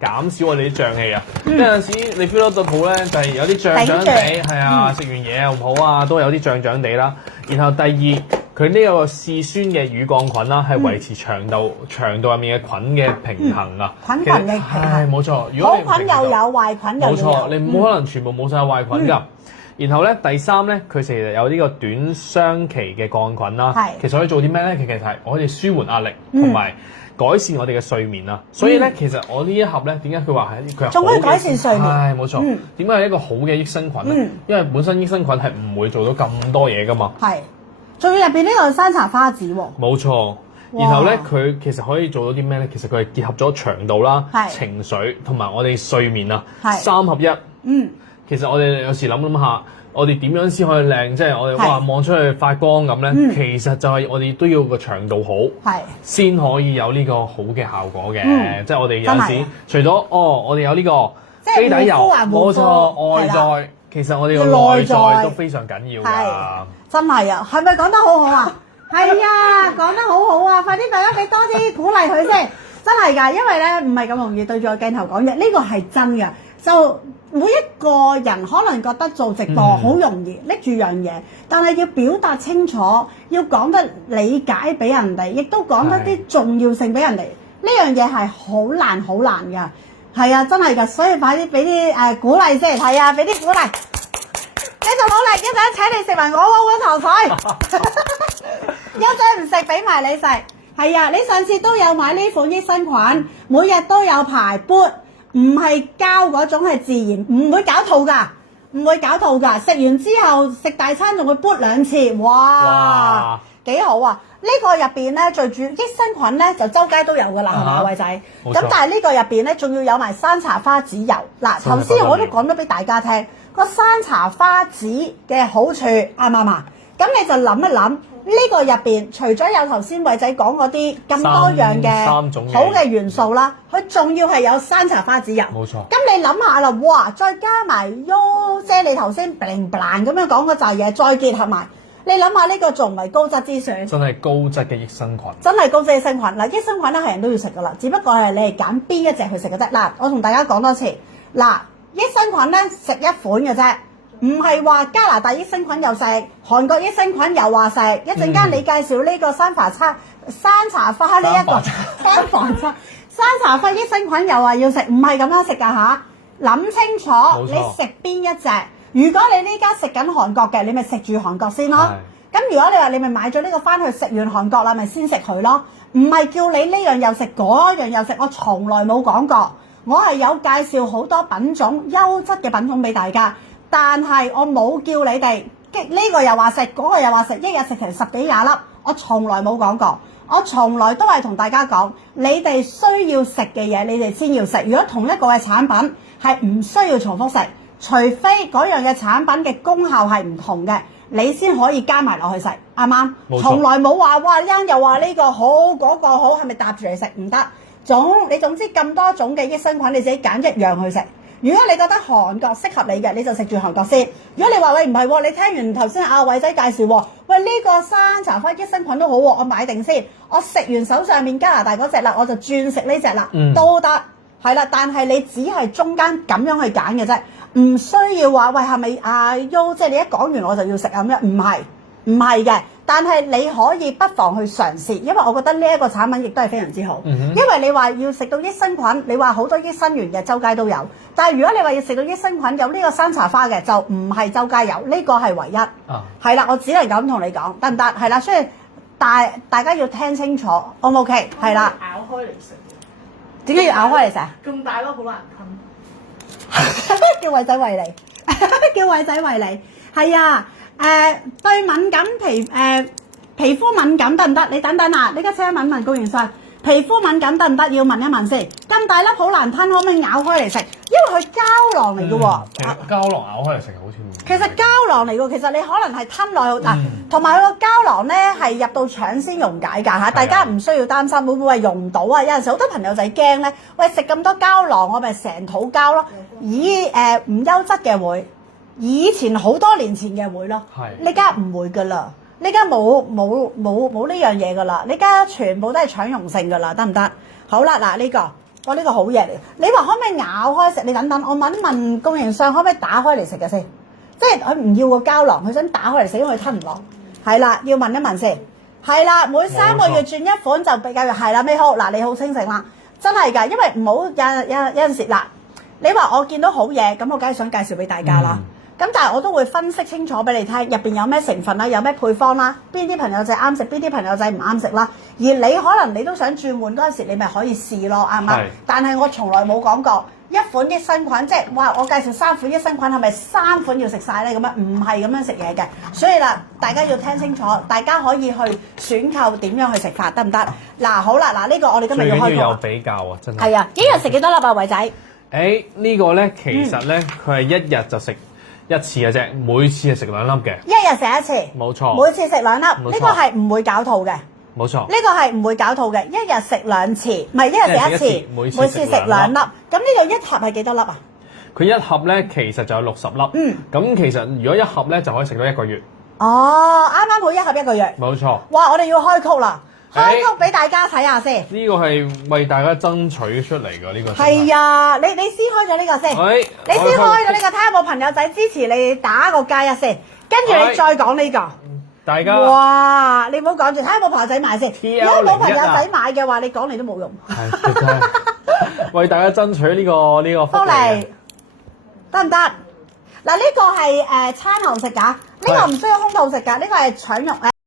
減少我哋啲脹氣啊。有陣時你 feel 到個肚咧就係有啲脹脹地，係啊，食完嘢又好啊，都有啲脹脹地啦。然後第二，佢呢個試酸嘅乳桿菌啦，係維持腸道入面嘅菌嘅平衡啊。菌群嘅平衡。係冇錯。如果好菌又有，壞菌又有。冇錯，你冇可能全部冇晒壞菌㗎。然後咧，第三咧，佢其實有呢個短雙期嘅桿菌啦。其實可以做啲咩咧？其實係我哋舒緩壓力同埋改善我哋嘅睡眠啊。所以咧，其實我呢一盒咧，點解佢話係佢仲可以改善睡眠？係冇錯。點解係一個好嘅益生菌咧？因為本身益生菌係唔會做到咁多嘢噶嘛。係，仲要入邊呢個山茶花籽喎。冇錯。然後咧，佢其實可以做到啲咩咧？其實佢係結合咗腸道啦、情緒同埋我哋睡眠啊，三合一。其實我哋有時諗下，我哋點樣先可以靚？即係我哋哇望出去發光咁咧，其實就係我哋都要個腸道好，先可以有呢個好嘅效果嘅。即係我哋有時除咗我哋有呢個基底油，冇錯，外在其實我哋嘅內在都非常緊要㗎。真係啊，係咪講得好好啊？係啊，講得好好啊！快啲大家俾多啲鼓勵佢先，真係㗎，因為咧唔係咁容易對住個鏡頭講嘢，呢個係真嘅。就每一個人可能覺得做直播好容易拎住樣嘢，但係要表達清楚，要講得理解俾人哋，亦都講得啲重要性俾人哋。呢樣嘢係好難好難㗎，係啊，真係㗎，所以快啲俾啲鼓勵先，係啊，俾啲鼓勵，繼續努力，一陣請你食埋我嗰頭菜，一陣唔食俾埋你食，係啊，你上次都有買呢款益生菌，每日都有排杯。唔係膠嗰種，係自然，唔會搞肚㗎，唔會搞肚㗎。食完之後食大餐仲會撥2次，哇，幾好啊！呢個入邊咧最主要益生菌咧就周街都有㗎啦，係咪偉仔？咁但係呢個入邊咧仲要有埋山茶花籽油。嗱，頭先我都講咗俾大家聽，個山茶花籽嘅好處啱唔啱啊？咁你就諗一諗。呢個入邊除咗有頭先偉仔講嗰啲咁多樣嘅好嘅元素啦，佢仲要係有山茶花籽油。冇錯。咁你諗下啦，哇！再加埋優姐你頭先 bling bling 咁樣講嗰扎嘢，再結合埋，你諗下呢個仲唔係高質之選？真係高質嘅益生菌。真係高質益生菌。嗱，益生菌咧係人都要食噶啦，只不過係你係揀邊一隻去食嘅啫。嗱，我同大家講多次，嗱，益生菌咧食一款嘅啫。唔係話加拿大益生菌又食，韓國益生菌又話食。一陣間你介紹呢個山茶花呢一個山茶花益生菌又話要食，唔係咁樣食㗎吓，諗清楚你食邊一隻。如果你呢家食緊韓國嘅，你咪食住韓國先咯。咁如果你話你咪買咗呢個翻去食完韓國啦，咪先食佢咯。唔係叫你呢樣又食嗰樣又食，我從來冇講過。我係有介紹好多品種優質嘅品種俾大家。但係我冇叫你哋呢個又話食，嗰個又話食，一日食成10幾20粒，我從來冇講過。我從來都係同大家講，你哋需要食嘅嘢，你哋先要食。如果同一個嘅產品係唔需要重複食，除非嗰樣嘅產品嘅功效係唔同嘅，你先可以加埋落去食，啱啱？從來冇話哇，一又話呢個好，嗰個好，係咪搭住嚟食？唔得。你總之咁多種嘅益生菌，你自己揀一樣去食。如果你覺得韓國適合你嘅，你就食住韓國先。如果你話喂唔係喎，你聽完頭先阿偉仔介紹喎，喂呢個山茶花益生菌都好喎，我買定先。我食完手上面加拿大嗰隻啦，我就轉食呢隻啦，都得係啦。但係你只係中間咁樣去揀嘅啫，唔需要話喂係咪即係你一講完我就要食咁樣，唔係嘅。但係你可以不妨去嘗試，因為我覺得呢一個產品亦都係非常之好。因為你話要食到益生菌，你話好多益生元嘅周街都有，但係如果你話要食到益生菌有呢個山茶花嘅，就唔係周街有，呢個係唯一。係啦，我只能咁同你講，得唔得？係啦，所以大家要聽清楚 ，O 唔 OK？係啦。咬開嚟食。點解要咬開嚟食？咁大粒好難吞。叫偉仔餵你，叫偉仔餵你，係啊。對敏感皮膚敏感得唔得？你等等啊！你家車問高元帥，皮膚敏感得唔得？要問一問先。咁大粒好難吞，可唔可以咬開嚟食？因為佢膠囊嚟嘅喎。其實膠囊咬開嚟食好似唔。其實膠囊嚟嘅，其實你可能係吞落去同埋佢個膠囊咧係入到腸先溶解㗎嚇。大家唔需要擔心會唔會係溶唔到啊？有陣時好多朋友仔驚咧，喂食咁多膠囊，我咪成肚膠咯。唔優質嘅會。以前好多年前嘅會咯，呢家唔會噶啦，呢家冇呢樣嘢噶啦，呢家全部都係腸溶性噶啦，得唔得？好啦，嗱呢個哇！呢個好嘢嚟，你話可唔可以咬開食？你等等，我問一問供應商可唔可以打開嚟食嘅先？即係佢唔要個膠囊，佢想打開嚟食，因為佢吞唔落。係啦，要問一問先。係啦，每3個月轉一款就比較係啦。美好嗱，你好清醒啦，真係㗎，因為唔好有陣時嗱，你話我見到好嘢，咁我梗係想介紹俾大家啦。咁但係我都會分析清楚俾你聽，入邊有咩成分啦，有咩配方啦，邊啲朋友仔啱食，邊啲朋友仔唔啱食啦。而你可能你都想轉換嗰陣時，你咪可以試咯，啱唔啱？但係我從來冇講過一款益生菌，即係哇！我介紹3款益生菌，係咪3款要食晒咧？咁樣唔係咁樣食嘢嘅。所以啦，大家要聽清楚，大家可以去選購點樣去食法，得唔得？嗱，好啦，嗱呢個我哋今日要開鋪。有比較啊，真係。係啊，一日食幾多粒啊，偉仔？呢個咧其實咧佢係一日就食1次嘅啫，每次係食2粒嘅。一日食1次，冇錯。每次食2粒，呢個係唔會搞肚嘅。冇錯。呢個係唔會搞肚嘅，一日食2次，唔係一日食1次，每次食2粒。咁呢個一盒係幾多粒啊？佢一盒咧其實就有60粒。咁其實如果一盒咧就可以食到1個月。哦，啱啱好一盒1個月。冇錯。哇！我哋要開曲啦。開曲俾大家睇下先，呢個係為大家爭取出嚟㗎，呢個係啊！你先開咗呢個先，你先開咗呢個，睇下有冇朋友仔支持你打個加1先，跟住你再講呢個。大家哇！你唔好講住，睇下有冇朋友仔買先。如果冇朋友仔買嘅話，你講嚟都冇用。係，為大家爭取呢個福利，得唔得？嗱，呢個係餐後食㗎，呢個唔需要空肚食㗎，呢個係腸肉。